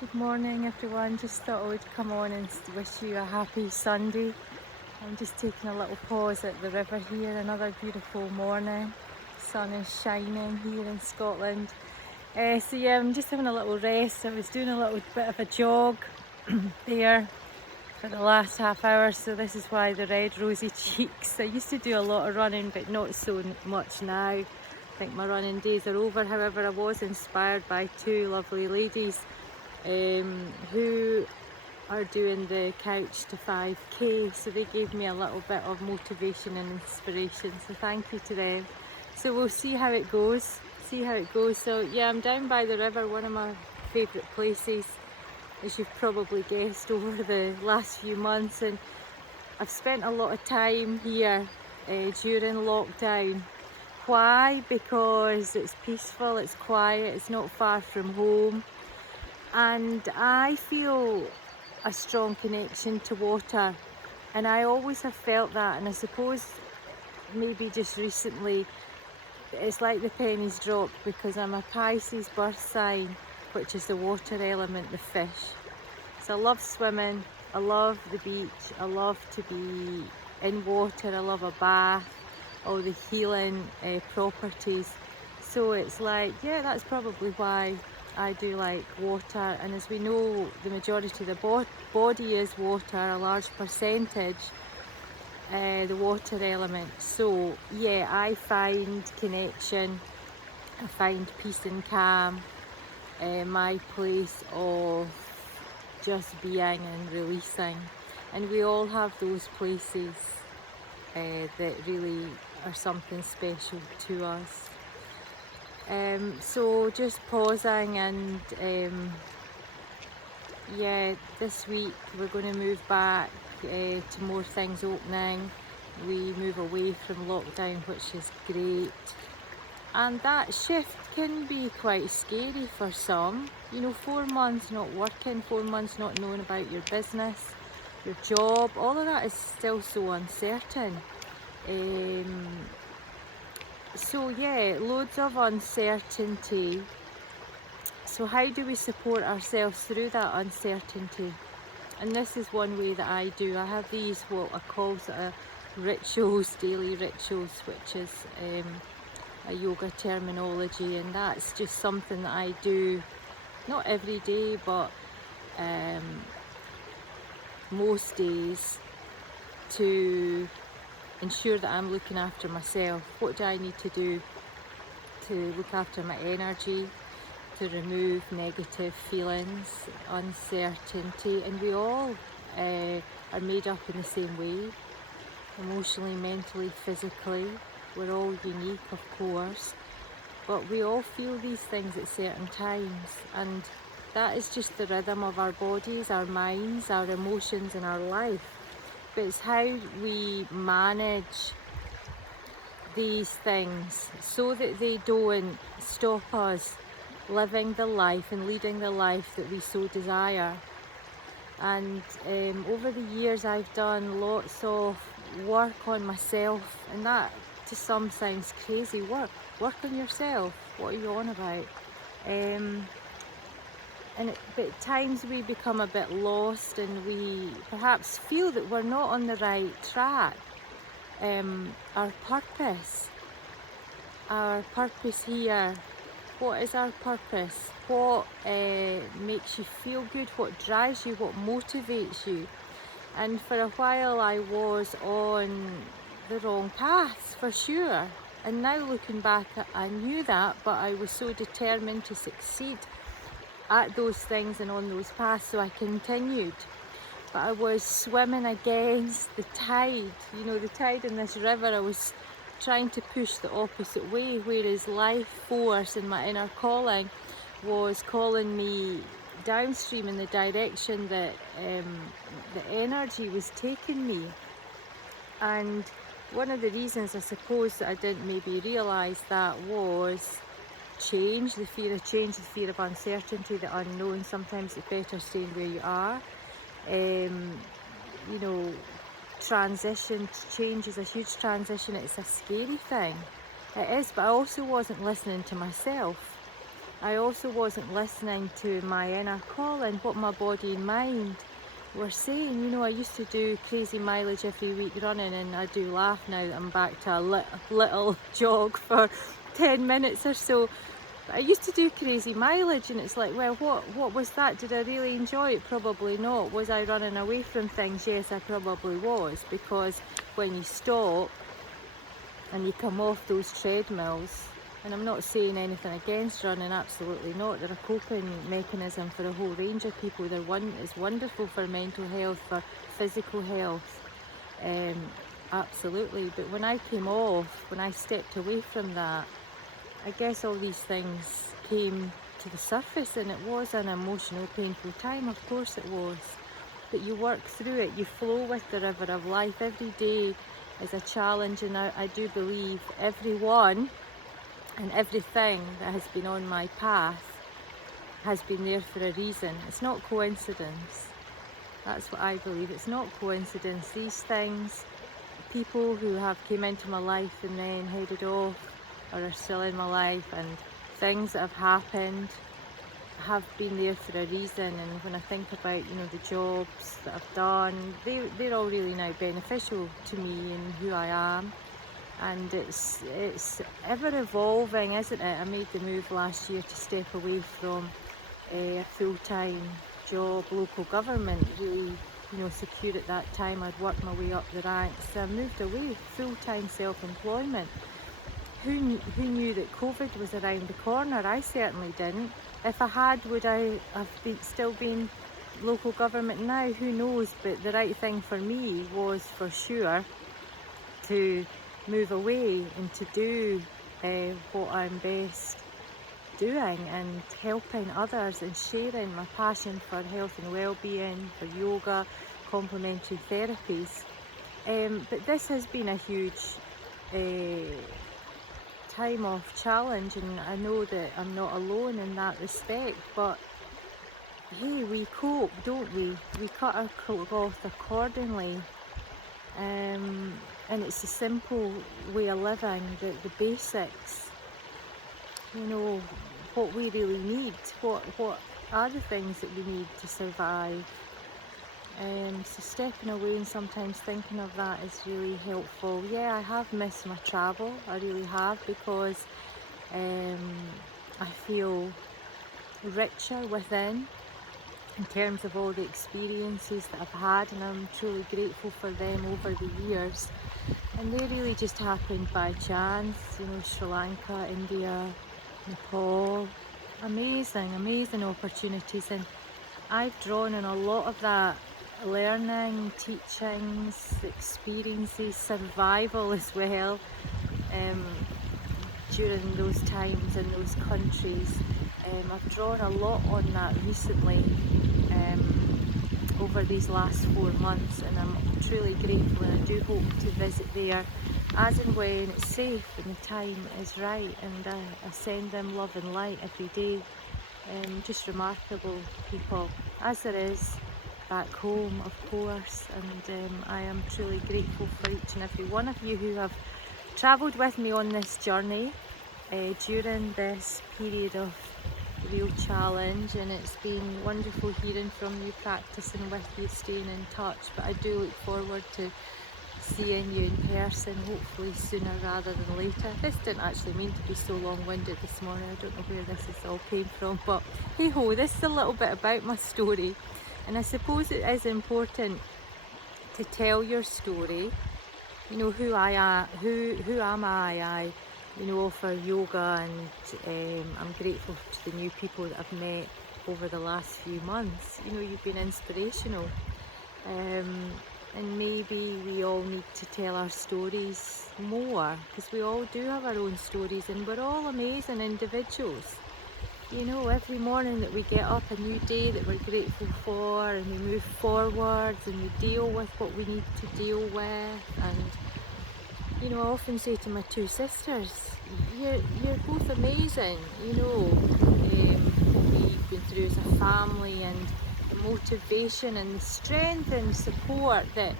Good morning everyone, just thought I would come on and wish you a happy Sunday. I'm just taking a little pause at the river here, another beautiful morning. The sun is shining here in Scotland. So yeah, I'm just having a little rest. I was doing a little bit of a jog there for the last half hour, so this is why the red rosy cheeks. I used to do a lot of running but not so much now. I think my running days are over. However, I was inspired by two lovely ladies who are doing the Couch to 5k, so they gave me a little bit of motivation and inspiration, so thank you to them. So we'll see how it goes. So yeah, I'm down by the river, one of my favourite places, as you've probably guessed, over the last few months, and I've spent a lot of time here during lockdown. Why? Because it's peaceful, it's quiet, it's not far from home, and I feel a strong connection to water, and I always have felt that, and I suppose maybe just recently it's like the pennies dropped, because I'm a Pisces birth sign, which is the water element, the fish. So I love swimming, I love the beach, I love to be in water, I love a bath, all the healing properties. So it's like, yeah, that's probably why I do like water. And as we know, the majority of the body is water, a large percentage, the water element. So yeah, I find connection, I find peace and calm, my place of just being and releasing. And we all have those places that really are something special to us. So just pausing, and yeah, this week we're going to move back to more things opening. We move away from lockdown, which is great, and that shift can be quite scary for some. You know, 4 months not working, 4 months not knowing about your business, your job, all of that is still so uncertain. So yeah, loads of uncertainty. So how do we support ourselves through that uncertainty? And this is one way that I do. I have these, what I call sort of rituals, daily rituals, which is a yoga terminology, and that's just something that I do, not every day, but most days, to ensure that I'm looking after myself. What do I need to do to look after my energy, to remove negative feelings, uncertainty? And we all are made up in the same way, emotionally, mentally, physically. We're all unique, of course, but we all feel these things at certain times, and that is just the rhythm of our bodies, our minds, our emotions, and our life. But it's how we manage these things so that they don't stop us living the life and leading the life that we so desire. And over the years I've done lots of work on myself, and that to some sounds crazy. Work on yourself, what are you on about? But at times we become a bit lost, and we perhaps feel that we're not on the right track. Our purpose here, what is our purpose? What makes you feel good? What drives you? What motivates you? And for a while I was on the wrong path, for sure. And now looking back, I knew that, but I was so determined to succeed at those things and on those paths, so I continued. But I was swimming against the tide, you know, the tide in this river. I was trying to push the opposite way, whereas life force and my inner calling was calling me downstream in the direction that the energy was taking me. And one of the reasons, I suppose, that I didn't maybe realise that was change, the fear of change, the fear of uncertainty, the unknown. Sometimes it's better staying where you are. You know, transition, change is a huge transition. It's a scary thing, it is. But I also wasn't listening to myself. I also wasn't listening to my inner calling, what my body and mind were saying. You know, I used to do crazy mileage every week running, and I do laugh now that I'm back to a little jog for 10 minutes or so. But I used to do crazy mileage, and it's like, well, what was that? Did I really enjoy it? Probably not. Was I running away from things? Yes, I probably was, because when you stop and you come off those treadmills, and I'm not saying anything against running, absolutely not. They're a coping mechanism for a whole range of people. It's wonderful for mental health, for physical health, absolutely. But when I came off, when I stepped away from that, I guess all these things came to the surface, and it was an emotional, painful time. Of course it was. But you work through it, you flow with the river of life. Every day is a challenge, and I do believe everyone and everything that has been on my path has been there for a reason. It's not coincidence. That's what I believe. It's not coincidence. These things, people who have came into my life and then headed off, or are still in my life, and things that have happened have been there for a reason. And when I think about, you know, the jobs that I've done, they're all really now beneficial to me and who I am. And it's ever evolving, isn't it? I made the move last year to step away from a full-time job, local government, really, you know, secure at that time. I'd worked my way up the ranks, so I moved away, full-time self-employment. Who knew that COVID was around the corner? I certainly didn't. If I had, would I have still been local government now? Who knows? But the right thing for me was, for sure, to move away and to do what I'm best doing, and helping others and sharing my passion for health and well-being, for yoga, complementary therapies. But this has been a huge time of challenge, and I know that I'm not alone in that respect. But hey, we cope, don't we? We cut our cloth accordingly. And it's a simple way of living, the basics, you know, what we really need, what are the things that we need to survive. So stepping away and sometimes thinking of that is really helpful. Yeah, I have missed my travel, I really have, because I feel richer within, in terms of all the experiences that I've had, and I'm truly grateful for them over the years. And they really just happened by chance, you know, Sri Lanka, India, Nepal, amazing opportunities. And I've drawn on a lot of that learning, teachings, experiences, survival as well, during those times in those countries. I've drawn a lot on that recently, over these last 4 months, and I'm truly grateful, and I do hope to visit there as and when it's safe and the time is right. And I send them love and light every day. Just remarkable people, as there is back home, of course. And I am truly grateful for each and every one of you who have travelled with me on this journey during this period of real challenge. And it's been wonderful hearing from you, practicing with you, staying in touch. But I do look forward to seeing you in person, hopefully sooner rather than later. This didn't actually mean to be so long-winded this morning. I don't know where this is all came from, but hey ho, this is a little bit about my story. And I suppose it is important to tell your story. You know, who I am, who am I, you know, offer yoga, and I'm grateful to the new people that I've met over the last few months. You know, you've been inspirational. And maybe we all need to tell our stories more, because we all do have our own stories, and we're all amazing individuals. You know, every morning that we get up, a new day that we're grateful for, and we move forwards and we deal with what we need to deal with. And you know, I often say to my two sisters, you're both amazing. You know, what we've been through as a family, and the motivation and the strength and support that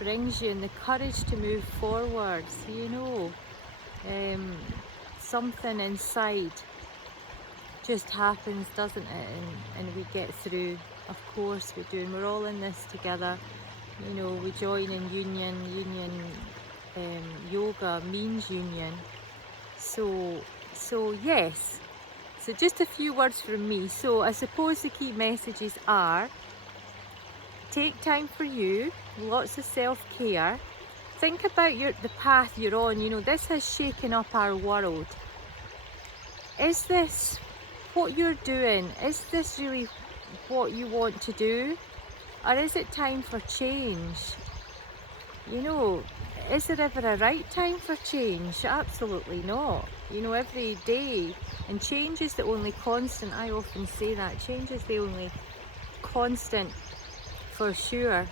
brings you, and the courage to move forwards. You know, something inside just happens, doesn't it? And we get through. Of course we do, and we're all in this together. You know, we join in union. Yoga means union. So yes. So just a few words from me. So I suppose the key messages are: take time for you, lots of self-care. Think about the path you're on. You know, this has shaken up our world. Is this what you're doing? Is this really what you want to do? Or is it time for change? You know, is there ever a right time for change? Absolutely not. You know, every day, and change is the only constant. I often say that change is the only constant, for sure.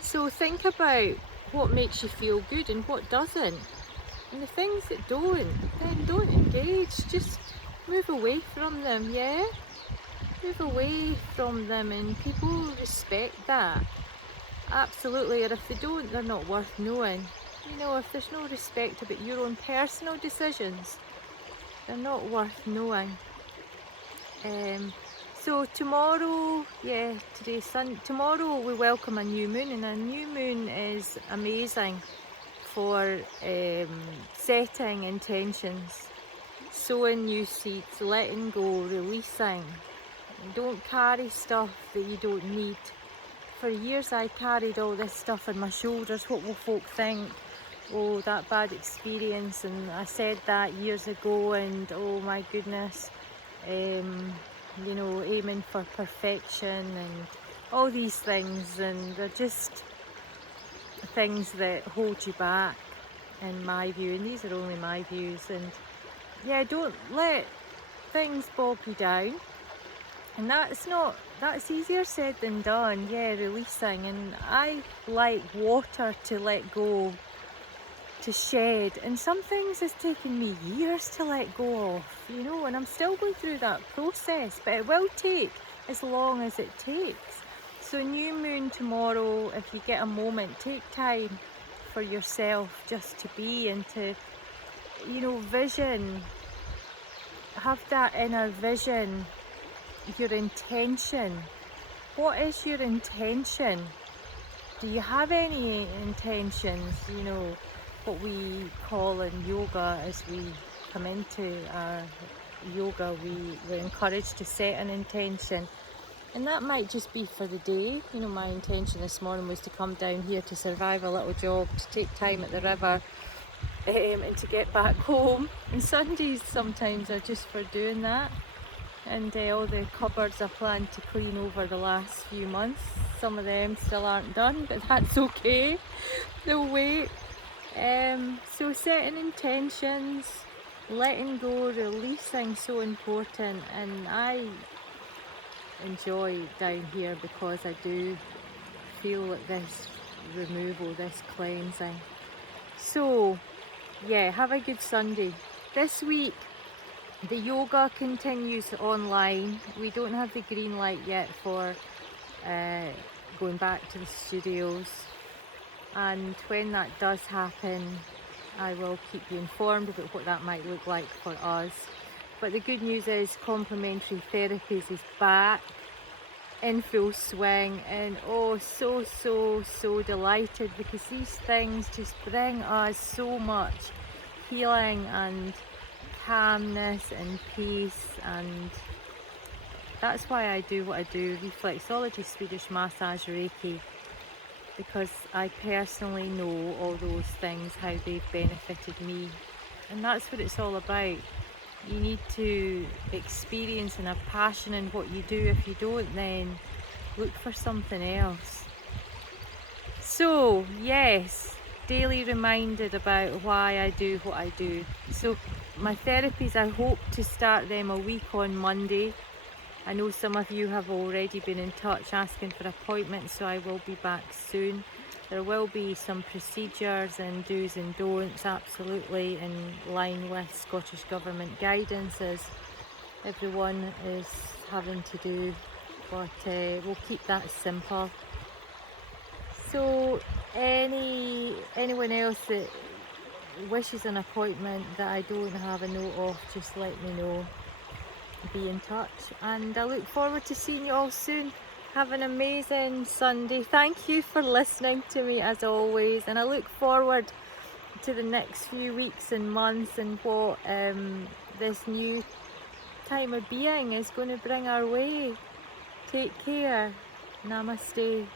So think about what makes you feel good and what doesn't. And the things that don't, then don't engage. Just move away from them, yeah? Move away from them, and people respect that. Absolutely. Or if they don't, they're not worth knowing. You know, if there's no respect about your own personal decisions, they're not worth knowing. So tomorrow, yeah, today's Sunday. Tomorrow we welcome a new moon, and a new moon is amazing for setting intentions, sowing new seeds, letting go, releasing. Don't carry stuff that you don't need. For years I carried all this stuff on my shoulders. What will folk think? Oh, that bad experience, and I said that years ago, and oh my goodness, you know, aiming for perfection and all these things, and they're just things that hold you back, in my view, and these are only my views. And yeah, don't let things bog you down. And that's easier said than done, yeah, releasing. And I like water to let go, to shed, and some things has taken me years to let go of, you know, and I'm still going through that process, but it will take as long as it takes. So new moon tomorrow, if you get a moment, take time for yourself just to be, and to, you know, vision, have that inner vision, your intention. What is your intention? Do you have any intentions? You know, what we call in yoga, as we come into our yoga, we're encouraged to set an intention, and that might just be for the day. You know, my intention this morning was to come down here to survive a little job, to take time at the river, and to get back home. And Sundays sometimes are just for doing that. And all the cupboards I plan to clean over the last few months, some of them still aren't done, but that's okay, they'll wait. So setting intentions, letting go, releasing, so important. And I enjoy down here because I do feel like this removal, this cleansing. So yeah, have a good Sunday. This week the yoga continues online. We don't have the green light yet for going back to the studios, and when that does happen, I will keep you informed about what that might look like for us. But the good news is complementary therapies is back in full swing, and oh, so delighted, because these things just bring us so much healing and calmness and peace. And that's why I do what I do, reflexology, Swedish massage, Reiki, because I personally know all those things, how they've benefited me. And that's what it's all about. You need to experience and have passion in what you do. If you don't, then look for something else. So yes, daily reminded about why I do what I do. So my therapies, I hope to start them a week on Monday. I know some of you have already been in touch asking for appointments, so I will be back soon. There will be some procedures and do's and don'ts, absolutely in line with Scottish Government guidance, as everyone is having to do, but we'll keep that simple. So anyone else that wishes an appointment that I don't have a note of, just let me know. be in touch, and I look forward to seeing you all soon. Have an amazing Sunday. Thank you for listening to me as always, and I look forward to the next few weeks and months and what this new time of being is going to bring our way. Take care. Namaste.